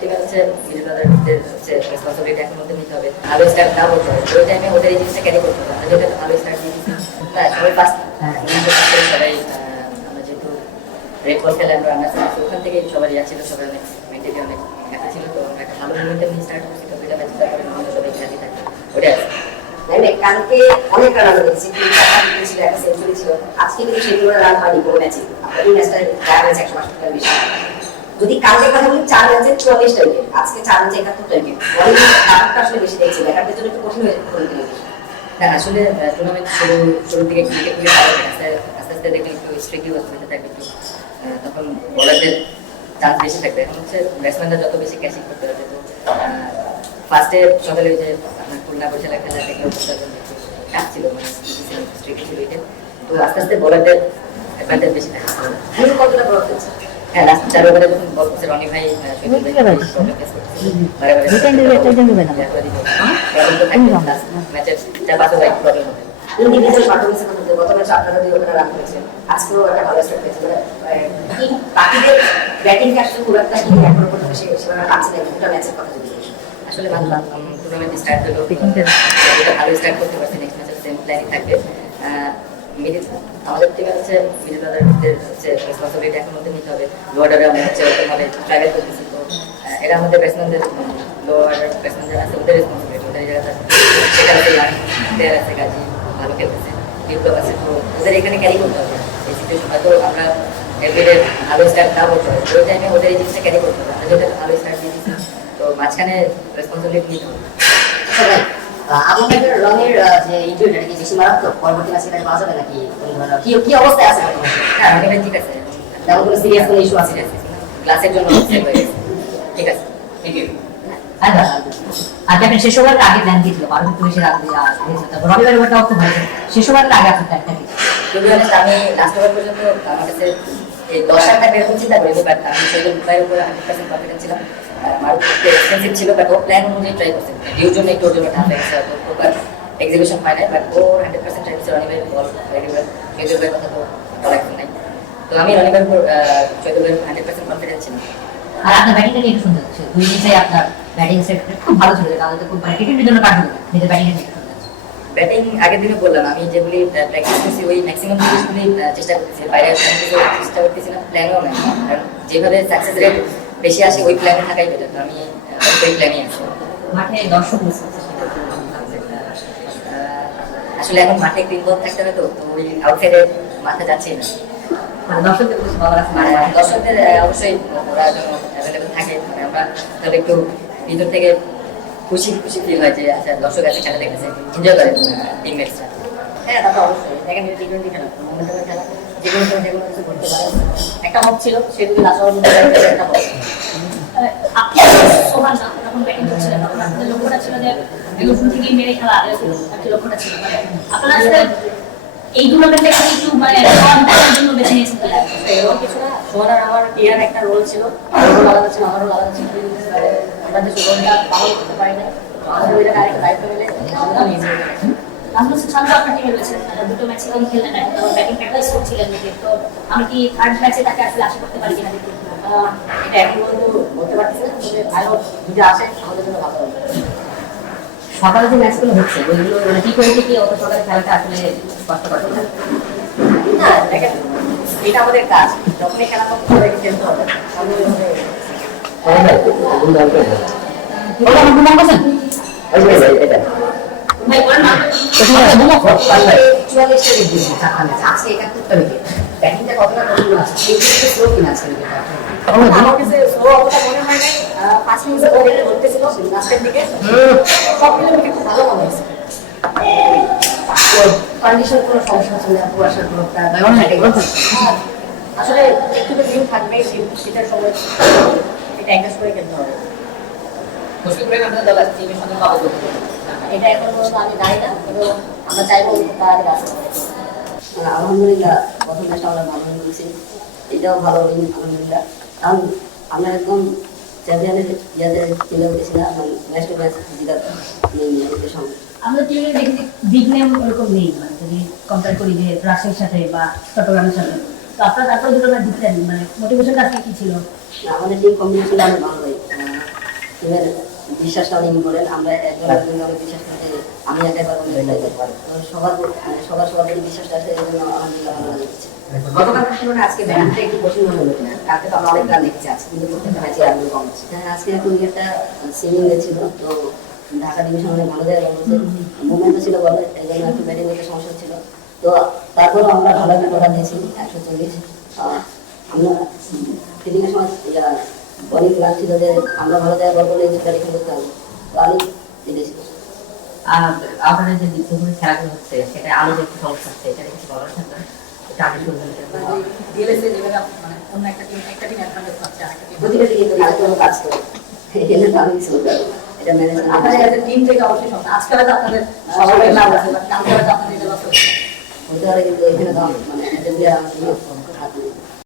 থেকে হচ্ছে মিডলওয়ারদের হচ্ছে রেসপন্সিবিলিটি এখন ওদের নিতে হবে। ভালো স্টার্ট না বলতে হবে ওই টাইমে ওদের এই জিনিসটা ক্যারি করতে হবে। যেটা ভালো স্টার্ট দিয়ে না সবাই ফার্স্ট সবাই আমরা যেহেতু রেড বল খেলে আমরা আমরা ওখান থেকে সবাই সবাই অনেক মেন্টালি অনেক হ্যাপি ছিল তো আমরা একটা ভালো মুভমেন্টে নিয়ে স্টার্ট করছি তো ওইটা ম্যাচ তারপরে আমরা সবাই খেলা থাকে। ওটা কালকে অনেক রান আমরা দেখেছি ছিল একটা সেঞ্চুরি ছিল। আজকে কিন্তু সেগুলো রান হয়নি কোনো ম্যাচে এই ম্যাচটা ম্যাচ একশো রান বেশি। যদি কালকে কথা বলি চার ম্যাচে চুয়াল্লিশটা উইকেট আজকে চার ম্যাচে একাত্তরটা উইকেট বলিং আসলে বেশি দেখছি ব্যাটারদের জন্য একটু কঠিন হয়ে হ্যাঁ আসলে টুর্নামেন্ট শুরু, শুরুর দিকে ভালো আস্তে আস্তে দেখবেন একটু থাকবে একটু তখন বোলারদের চান্স বেশি থাকবে। এখন হচ্ছে ব্যাটসম্যানরা যত বেশি ক্যাচিং করতে হবে তো ফার্স্টে সকালে যে আপনার খুলনা দেখলে ছিল মানে ছিল এটা তো আস্তে আস্তে অ্যাডভান্টেজ বেশি থাকে কতটা বড় হয়েছে? ম্যাচের ইন্ডিভিজুয়াল পারফরমেন্সের কথা গত ম্যাচে আপনারা দুই ওভারে রান করেছেন আজকেও একটা ভালো স্টার্ট পেয়েছে। মানে বাকিদের ব্যাটিং আসলে খুব একটা কি এখনও পর্যন্ত সে সেভাবে পাচ্ছে না দুটা ম্যাচের কথা যদি বলি। আসলে ভালো টুর্নামেন্ট স্টার্ট হলো। ভালো স্টার্ট করতে পারছি। নেক্সট ম্যাচে সেম প্ল্যানিং থাকবে। মিডিল থেকে হচ্ছে মিডিল হচ্ছে রেসপন্সিবিলিটি এখন মধ্যে নিতে হবে। লো অর্ডারে আমরা হচ্ছে ওরকমভাবে ট্রাভেল করতেছি তো এরা আমাদের ব্যাটসম্যানদের লো অর্ডার ব্যাটসম্যানদের আছে ওদের রেসপন্সিবিলিটি ওদের জায়গাটা সেটা হচ্ছে ইয়াং প্লেয়ার আছে গাজী ভালো খেলতেছে, বিপ্লব আছে, তো ওদের এখানে ক্যারি করতে হবে। এই সিচুয়েশন হয়তো আমরা এভরিডে ভালো স্টার্ট না করতে হবে ওই টাইমে ওদের এই জিনিসটা ক্যারি করতে হবে। আমরা যেটা ভালো স্টার্ট দিয়ে দিচ্ছি তো মাঝখানে রেসপন্সিবিলিটি নিতে হবে। আচ্ছা আবু যে আর শেষ ওভারের আগে প্ল্যান কি ছিল বারো চল্লিশের আগে রবিবার ওভারটাও ভালো শেষ ওভারের আগে আপনার প্ল্যানটা কি আমি লাস্ট ওভার পর্যন্ত আমার কাছে দশ রানটা এরকম চিন্তা করিনি বাট আমি শহীদুল ভাইয়ের উপরে হান্ড্রেড পার্সেন্ট কনফিডেন্স ছিলাম এক্সপেন্সিভ ছিল বাট ও প্ল্যান অনুযায়ী ট্রাই করছে। ডিউর জন্য একটু ওর জন্য টাফ লেগেছে তো প্রপার এক্সিকিউশন হয় নাই বাট ও হান্ড্রেড পার্সেন্ট ট্রাই করছে রনি বল শহীদুল ভাইয়ের কথা তো বলার কিছু নাই। তো আমি রনি ভাইয়ের ভাইয়ের হান্ড্রেড পার্সেন্ট কনফিডেন্স ছিলাম আর আপনার ব্যাটিংটা নিয়ে শুনতে হচ্ছে দুই ইনিংসে আপনার ব্যাটিং সেট খুব ভালো ছিল আমাদের খুব মানে টি জন্য কাজ হলো নিজের ব্যাটিংটা নিয়ে ব্যাটিং আগের দিনে বললাম আমি যেগুলি প্র্যাকটিস করছি ওই ম্যাক্সিমাম জিনিসগুলি চেষ্টা করতেছি। বাইরে চেষ্টা করতেছি না প্ল্যানও নাই। কারণ যেভাবে সাকসেস রেট বেশি আসে ওই প্ল্যানে থাকাই বেটার আমি ওই প্ল্যানই আছি। মাঠে দর্শক আসলে এখন মাঠে গ্রিন বল থাকতে হবে তো তো ওই আউটসাইডে মাথা যাচ্ছেই না। মানে দর্শকদের অবশ্যই ওরা যেন অ্যাভেলেবেল থাকে। মানে আমরা তাহলে একটু ভিতর থেকে খুশি খুশি ফিল হয় যে আচ্ছা দর্শক আছে খেলা দেখতেছে এনজয় করে টিমমেটসরা হ্যাঁ তা তো অবশ্যই। দেখেন টি টোয়েন্টি খেলা খেলা। সময় যে কোনো কিছু করতে পারে একটা হক ছিল, সে যদি লাস্ট ওভার মধ্যে একটা হক আপনি সোহান না যখন ব্যাটিং করছিলেন, তখন আপনাদের লক্ষ্যটা ছিল যে একদম শুরু মেরে খেলা একটা লক্ষ্যটা ছিল? মানে মানে কিছু না সোহান আর আমার ক্লিয়ার একটা রোল ছিল। আলাদা ছিল, আমারও আলাদা ছিল। আমরা যে সুগন্ধটা পালন করতে পারি না আমাদের দায়িত্ব মিলে আমরা নিজে নাজমুল হোসেন শান্ত আপনার টিমে রয়েছে দুটো ম্যাচে তিনি খেললেন না তো ব্যাটিং প্র্যাকটিস করছিলেন নিজে তো আমি কি থার্ড ম্যাচে তাকে আসলে আশা করতে পারি কিনা এটা বলতে তবে আরও যদি আসে আমাদের জন্য ভালো হবে। সকালে যে ম্যাচগুলো হচ্ছে ওইগুলো মানে টি টোয়েন্টি কি অত সকালে খেলাটা আসলে কষ্টকর? না? দেখেন এটা আমাদের কাজ। যখনই খেলা করতে হবে খেলতে হবে। আমার কাছে স্লো অতটা মনে হয় নাই। পাঁচ মিনিটে ওভার ধরতেছিল লাস্টের দিকে। সব মিলে খুব ভালো মনে হয়েছে। কন্ডিশন কোনো সমস্যা ছিল না কুয়াশার গ্রুপটা আসলে একটু তো দিন থাকবে শীতের সময় এটা অ্যাডজাস্ট করে খেলতে হবে। মুশকিল করে আপনাদের দল টিমের সঙ্গে পাবো এটা এখন পর্যন্ত আমি জানি না কিন্তু আমরা চাইব তাড়াতাড়ি আসতে আলহামদুলিল্লাহ প্রথম ম্যাচটা আমরা ভালো করেছি এটাও ভালো হয়নি আলহামদুলিল্লাহ। কারণ আমরা একদম চ্যাম্পিয়নের ইয়াতে চলে গেছিলাম এবং ম্যাচ টু ম্যাচ জিতার নেই সঙ্গে। আমাদের টিমে দেখি যে বিগ নেম ওরকম নেই মানে যদি কম্পেয়ার করি যে রাজশাহীর সাথে বা চট্টগ্রামের সাথে তো আপনারা তারপরে দুটো ম্যাচ জিতলেন মানে মোটিভেশনটা আজকে কি ছিল? আমাদের টিম কম্বিনেশনটা অনেক ভালো হয় টিমের বিশ্বাসটা অনেক ইম্পর্টেন্ট আমরা একজন একজনকে অনেক বিশ্বাস করতে আমি একাই পারব না একাই পারব তো সবার সবার সবার প্রতি বিশ্বাসটা আছে এই জন্য আলহামদুলিল্লাহ ভালো লাগছে গতকালকার তুলনায় আজকে ব্যাটিংটা একটু কঠিন মনে হলো কিনা? কালকে তো আমরা অনেক রান দেখেছি আজকে কিন্তু প্রত্যেকটা ম্যাচে রান কম আছে হ্যাঁ আজকে একটু উইকেটটা সিমিং ছিল তো ঢাকা ডিভিশন অনেক ভালো জায়গায় বলছে মুভমেন্ট ছিল বলে এই জন্য একটু ব্যাটিং সমস্যা ছিল তো তারপর আমরা ভালো একটা কথা দিয়েছি একশো চল্লিশ। আমরা সময় বোলিং প্ল্যান ছিল যে আমরা ভালো জায়গায় বল করলে ব্যাটিং করতে হবে তো আমি আর আপনাদের যে দুপুরে খেলাগুলো হচ্ছে সেটা আলো একটু সমস্যা হচ্ছে এটা কিছু বলার থাকবে এটা। আগে শুরু হলে ডিএলএসএ লেভেলে মানে অন্য একটা টিম একটা টিম অ্যাডভান্টেজ পাচ্ছে আরেকটা টিম প্রতিটা দিকে তো কাজ করে কাজ করে। এখানে তো আমি কিছু বলতে এটা ম্যানেজমেন্ট আপনাদের কাছে টিম থেকে অবশ্যই সমস্যা। আজকে হয়তো আপনাদের সবাই লাভ আছে কালকে আপনাদের এটা লস হতে পারে কিন্তু এখানে মানে আমাদের